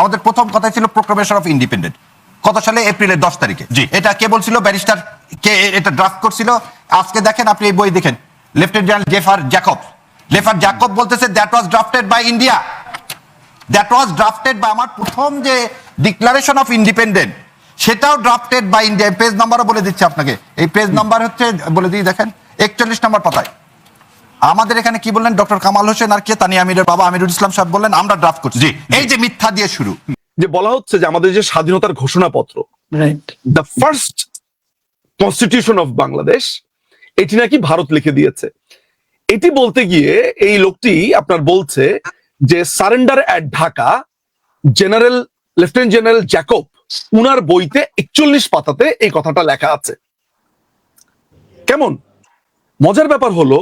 আমাদের প্রথম কথা ছিল প্রোক্লামেশন অফ ইন্ডিপেন্ডেন্ট, কত সালে? এপ্রিলের 10 তারিখে। এটা কে বলছিল? ব্যারিস্টার কে এটা ড্রাফট করছিল? আজকে দেখেন, আপনি এই বই দেখেন, লেফটেন্যান্ট জেনারেল লেফার জ্যাকব বলতেছে that was drafted by India, that was drafted by, আমার প্রথম যে ডিক্লারেশন অফ ইন্ডিপেন্ডেন্ট সেটাও ড্রাফটেড বাই ইন্ডিয়া। পেজ নাম্বারও বলে দিচ্ছে আপনাকে, এই পেজ নাম্বার হচ্ছে, বলে দিই, দেখেন 41 নম্বর পাতায়। আমাদের এখানে কি বললেন ডক্টর কামাল হোসেন আর কে, তানিয়া আমিরের বাবা আমিরুল ইসলাম সাহেব বললেন আমরা ড্রাফট করছি। এই যে মিথ্যা দিয়ে শুরু, যে বলা হচ্ছে যে আমাদের যে স্বাধীনতার ঘোষণাপত্র, the first constitution of Bangladesh, এটি নাকি ভারত লিখে দিয়েছে। এটি বলতে গিয়ে এই লোকটি আপনার বলছে যে surrender at Dhaka, lieutenant general Jacob, উনার বইতে 41 পাতাতে এই কথাটা লেখা আছে। কেমন মজার ব্যাপার হলো,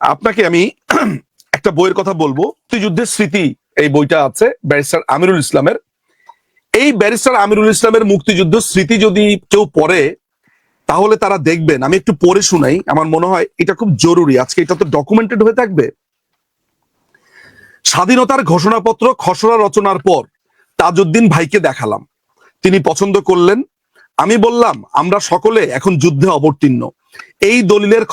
আপনাকে আমি একটা বইয়ের কথা বলবো, মুক্তিযুদ্ধের স্মৃতি, এই বইটা আছে ব্যারিস্টার আমিরুল ইসলামের। এই ব্যারিস্টার আমিরুল ইসলামের মুক্তিযুদ্ধ স্মৃতি যদি কেউ পড়ে, তাহলে তারা দেখবেন, আমি একটু পড়ে শুনাই, আমার মনে হয় এটা খুব জরুরি, আজকে এটা তো ডকুমেন্টেড হয়ে থাকবে। স্বাধীনতার ঘোষণাপত্র খসড়া রচনার পর তাজউদ্দিন ভাইকে দেখালাম, তিনি পছন্দ করলেন। আমি বললাম আমরা সকলে এখন যুদ্ধে অবতীর্ণ, এই দলিলের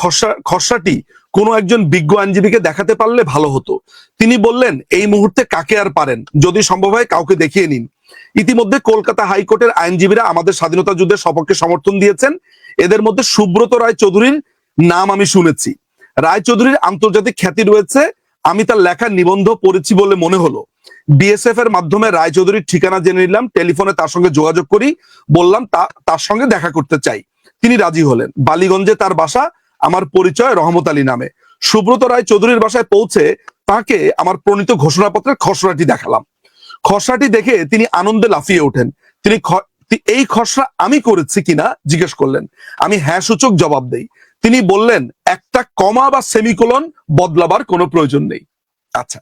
খসড়াটি কোনো একজন বিজ্ঞ আইনজীবীকে দেখাতে পারলে ভালো হতো। তিনি বললেন এই মুহূর্তে কাকে আর পারেন, যদি সম্ভব হয় কাউকে দেখিয়ে নিন। ইতিমধ্যে কলকাতা হাইকোর্টের আইনজীবীরা আমাদের স্বাধীনতা যুদ্ধের সপক্ষে সমর্থন দিয়েছেন। এদের মধ্যে সুব্রত রায় চৌধুরীর নাম আমি শুনেছি। রায় চৌধুরীর আন্তর্জাতিক খ্যাতি রয়েছে, আমি তার লেখা নিবন্ধ পড়েছি বলে মনে হলো। বিএসএফ এর মাধ্যমে রায় চৌধুরীর ঠিকানা জেনে নিলাম, টেলিফোনে তার সঙ্গে যোগাযোগ করি, বললাম তার সঙ্গে দেখা করতে চাই। তিনি রাজি হলেন। বালিগঞ্জে তার বাসা, আমার পরিচয় রহমত আলী নামে। সুব্রত রায় চৌধুরীর বাসায় পৌঁছে তাকে আমার প্রণীত ঘোষণাপত্রের খসড়াটি দেখালাম। খসড়াটি দেখে তিনি আনন্দে লাফিয়ে ওঠেন। তিনি এই খসড়া আমি করেছি কিনা জিজ্ঞেস করলেন। আমি হ্যাঁ সূচক জবাব দেই। তিনি বললেন একটা কমা বা সেমিকোলন বদলাবার কোনো প্রয়োজন নেই। আচ্ছা,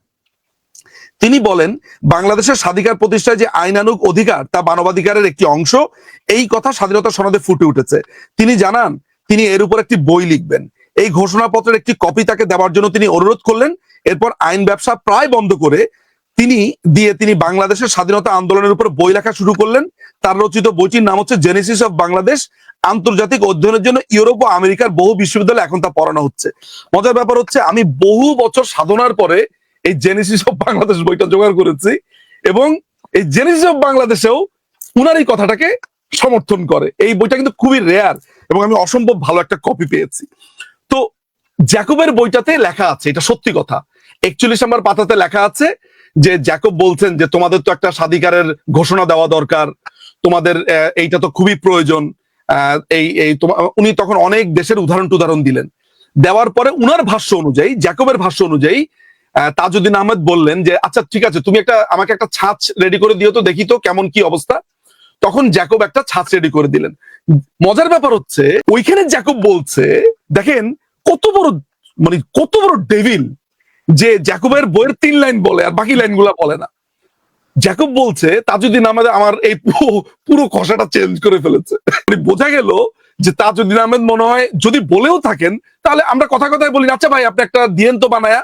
তিনি বলেন বাংলাদেশের স্বাধিকার প্রতিষ্ঠায় যে আইনানুগ অধিকার তা মানবাধিকারের একটি অংশ, এই কথা স্বাধীনতা সনদে ফুটে উঠেছে। তিনি জানান তিনি এর উপর একটি বই লিখবেন। এই ঘোষণাপত্রের একটি কপি তাকে দেওয়ার জন্য তিনি অনুরোধ করলেন। এরপর আইন ব্যবসা প্রায় বন্ধ করে তিনি বাংলাদেশের স্বাধীনতা আন্দোলনের উপর বই লেখা শুরু করলেন। তার রচিত বইটির নাম হচ্ছে জেনেসিস অফ বাংলাদেশ। আন্তর্জাতিক অধ্যয়নের জন্য ইউরোপ ও আমেরিকার বহু বিশ্ববিদ্যালয়ে এখন তা পড়ানো হচ্ছে। মজার ব্যাপার হচ্ছে আমি বহু বছর সাধনার পরে এই জেনেসিস অফ বাংলাদেশ বইটা জোগাড় করেছি, এবং এই জেনেসিস অফ বাংলাদেশেও উনার এই কথাটাকে সমর্থন করে। এই বইটা কিন্তু খুবই রেয়ার, এবং আমি অসম্ভব ভালো একটা কপি পেয়েছি। তো জ্যাকবের বইটাতে লেখা আছে, এটা সত্যি কথা, 41 নম্বর পাতাতে লেখা আছে যে জ্যাকব বলছেন যে তোমাদের তো একটা স্বাধিকারের ঘোষণা দেওয়া দরকার, তোমাদের এইটা তো খুবই প্রয়োজন। উনি তখন অনেক দেশের উদাহরণ দিলেন। দেওয়ার পরে উনার ভাষ্য অনুযায়ী, জ্যাকবের ভাষ্য অনুযায়ী তাজউদ্দিন আহমেদ বললেন যে আচ্ছা ঠিক আছে, তুমি আমাকে একটা ছাঁচ রেডি করে দিও তো, দেখি তো কেমন কি অবস্থা। তখন জ্যাকব একটা ছাঁচ রেডি করে দিলেন। মজার ব্যাপার হচ্ছে ওইখানে জ্যাকব বলছে, দেখেন কত বড় ডেভিল, যে জ্যাকবের বইয়ের 3 লাইন বলে আর বাকি লাইনগুলা বলে না। জ্যাকব বলছে তাজউদ্দিন আহমেদ আমার এই পুরো খসাটা চেঞ্জ করে ফেলেছে। বোঝা গেল যে তাজউদ্দিন আহমেদ মনে হয় যদি বলেও থাকেন, তাহলে আমরা কথায় বলি আচ্ছা ভাই আপনি একটা দিয়েন তো বানায়া।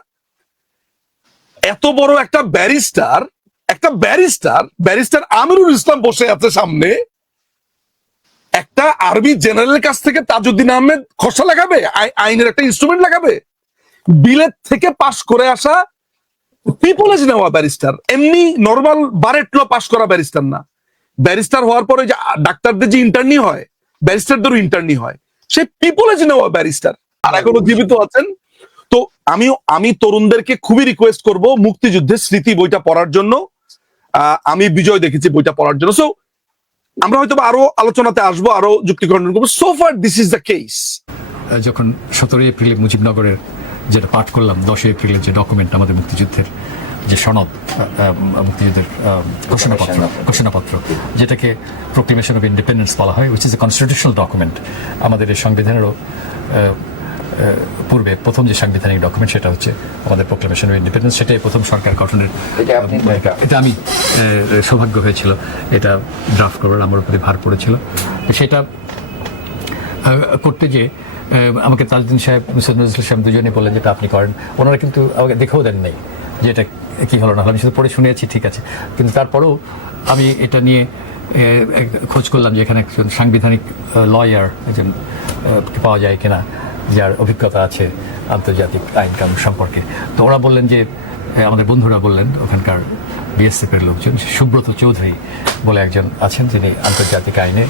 এত বড় একটা ব্যারিস্টার আমিরুল ইসলাম বসে আছে সামনে, একটা আরবি জেনারেলের কাছ থেকে তাজউদ্দিন আহমেদ খসড়া লাগাবে, আইনের একটা ইনস্ট্রুমেন্ট লাগাবে। বিলেত থেকে পাশ করে আসা পিপলেজ নেওয়া ব্যারিস্টার, এমনি নর্মাল বারেট ল পাশ করা ব্যারিস্টার না। ব্যারিস্টার হওয়ার পরে যে ডাক্তারদের যে ইন্টার্নি হয়, ব্যারিস্টারদেরও ইন্টার্নি হয়, সে পিপলেজ নেওয়া ব্যারিস্টার, আর এখনো জীবিত আছেন। তো আমি তরুণদেরকে খুবই রিকোয়েস্ট করব মুক্তিযুদ্ধের স্মৃতি বইটা পড়ার জন্য। আমি বিজয় দেখেছি বইটা পড়ার জন্য। সো আমরা হয়তো আরো আলোচনাতে আসবো, আরো যুক্তি খণ্ডন করবো। So far this is the case. যখন 17 এপ্রিলে মুজিবনগরের যেটা পাঠ করলাম, 10 এপ্রিলের যে ডকুমেন্ট আমাদের মুক্তিযুদ্ধের যে সনদ, মুক্তিযুদ্ধের ঘোষণাপত্র, যেটাকে প্রোক্লেমেশন অফ ইন্ডিপেন্ডেন্স বলা হয়, which is a constitutional document. আমাদের এই সংবিধানেরও পূর্বে প্রথম যে সাংবিধানিক ডকুমেন্ট সেটা হচ্ছে আমাদের প্রোক্লেমেশন অফ ইন্ডিপেন্ডেন্স। সেটাই প্রথম সরকার গঠনের, এটা আমি সৌভাগ্য হয়েছিল এটা ড্রাফট করবার, আমার উপরে ভার পড়েছিল। সেটা করতে যে আমাকে তাজউদ্দিন সাহেব, মিসেস নজরুল সাহেব দুজনে বললেন যেটা আপনি করেন। ওনারা কিন্তু আমাকে দেখেও দেন নাই যে এটা কি হলো না হলো, আমি শুধু পড়ে শুনেছি, ঠিক আছে, কিন্তু তারপরেও আমি এটা নিয়ে খোঁজ করলাম যে এখানে একজন সাংবিধানিক লয়ার একজন পাওয়া যায় কিনা যার অভিজ্ঞতা আছে আন্তর্জাতিক আইন কানুন সম্পর্কে। তো ওরা বললেন যে আমাদের বন্ধুরা বললেন ওখানকার বিএসএফের লোকজন, সুব্রত চৌধুরী বলে একজন আছেন যিনি আন্তর্জাতিক আইনে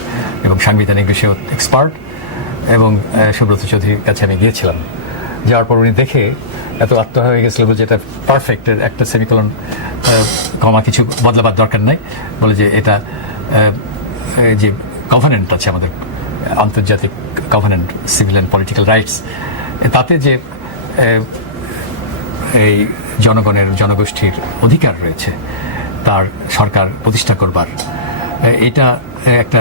এবং সাংবিধানিক বিষয়ে এক্সপার্ট, এবং সুব্রত চৌধুরীর কাছে আমি গিয়েছিলাম। যাওয়ার পর উনি দেখে এত আত্মহারা হয়ে গেছিল যে এটা পারফেক্ট, একটা সেমিকোলন কমা কিছু বদলাবার দরকার নাই, বলে যে এটা যে গভর্নেন্ট আছে আমাদের আন্তর্জাতিক গভর্নেন্ট সিভিল অ্যান্ড পলিটিক্যাল রাইটস, তাতে যে এই জনগোষ্ঠীর অধিকার রয়েছে তার সরকার প্রতিষ্ঠা করবার, এটা একটা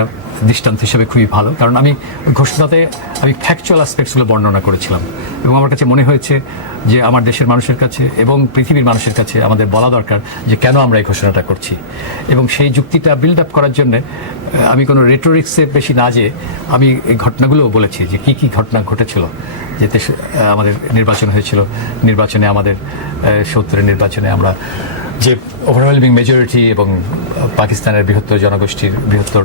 দৃষ্টান্ত হিসেবে খুবই ভালো। কারণ আমি ঘোষণাতে আমি ফ্যাকচুয়াল অ্যাসপেক্টসগুলো বর্ণনা করেছিলাম এবং আমার কাছে মনে হয়েছে যে আমার দেশের মানুষের কাছে এবং পৃথিবীর মানুষের কাছে আমাদের বলা দরকার যে কেন আমরা এই ঘোষণাটা করছি, এবং সেই যুক্তিটা বিল্ড আপ করার জন্য আমি কোনো রেটোরিক্সে বেশি না যেয়ে আমি এই ঘটনাগুলোও বলেছি যে কী কী ঘটনা ঘটেছিল। যে দেশে আমাদের নির্বাচন হয়েছিল, নির্বাচনে আমাদের 70-এর নির্বাচনে আমরা যে ওভারওয়েলমিং মেজরিটি এবং পাকিস্তানের বৃহত্তর জনগোষ্ঠীর বৃহত্তর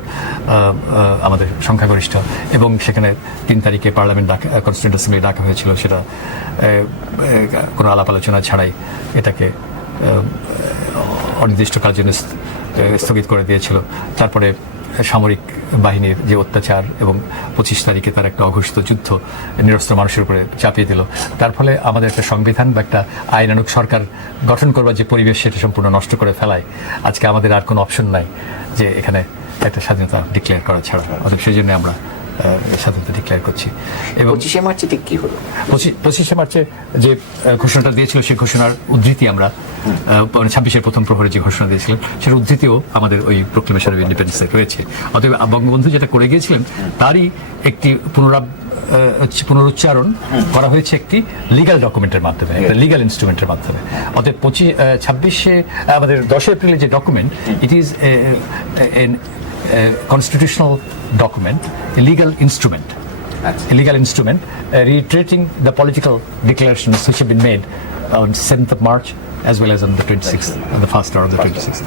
আমাদের সংখ্যাগরিষ্ঠ, এবং সেখানে 3 তারিখে পার্লামেন্ট কনস্টিটিউয়েন্ট অ্যাসেম্বলি ডাকা হয়েছিল, সেটা কোনো আলাপ আলোচনা ছাড়াই এটাকে অনির্দিষ্টকালের জন্য স্থগিত করে দিয়েছিল। তারপরে সামরিক বাহিনীর যে অত্যাচার এবং 25 তারিখে তার একটা অঘোষিত যুদ্ধ নিরস্ত্র মানুষের উপরে চাপিয়ে দিল, তার ফলে আমাদের একটা সংবিধান বা একটা আইনানুগ সরকার গঠন করবার যে পরিবেশ সেটা সম্পূর্ণ নষ্ট করে ফেলায় আজকে আমাদের আর কোনো অপশন নাই যে এখানে একটা স্বাধীনতা ডিক্লেয়ার করা ছাড়া। অর্থাৎ সেই জন্য আমরা স্বাধীনতা ডিক্লেয়ার করছি। এবং 25শে মার্চে ঠিক কি হলো? 25শে মার্চে যে ঘোষণাটা দিয়েছিল সেই ঘোষণার উদ্ধৃতি আমরা 26-এর প্রথম প্রহরে যে ঘোষণা দিয়েছিলেন সেটার উদ্ধৃতিও আমাদের ওই প্রোক্লেমেশন অফ ইন্ডিপেন্ডেন্সে রয়েছে। অতএব বঙ্গবন্ধু যেটা করে গিয়েছিলেন তারই একটি পুনরুচ্চারণ করা হয়েছে একটি লিগ্যাল ডকুমেন্টের মাধ্যমে, একটা লিগ্যাল ইনস্ট্রুমেন্টের মাধ্যমে। অতএব 26-এ আমাদের 10 এপ্রিলে যে document, it is constitutional document, a legal instrument, reiterating the political declarations which have been made on 7th of March as well as on the 26th, on the first hour of the 26th.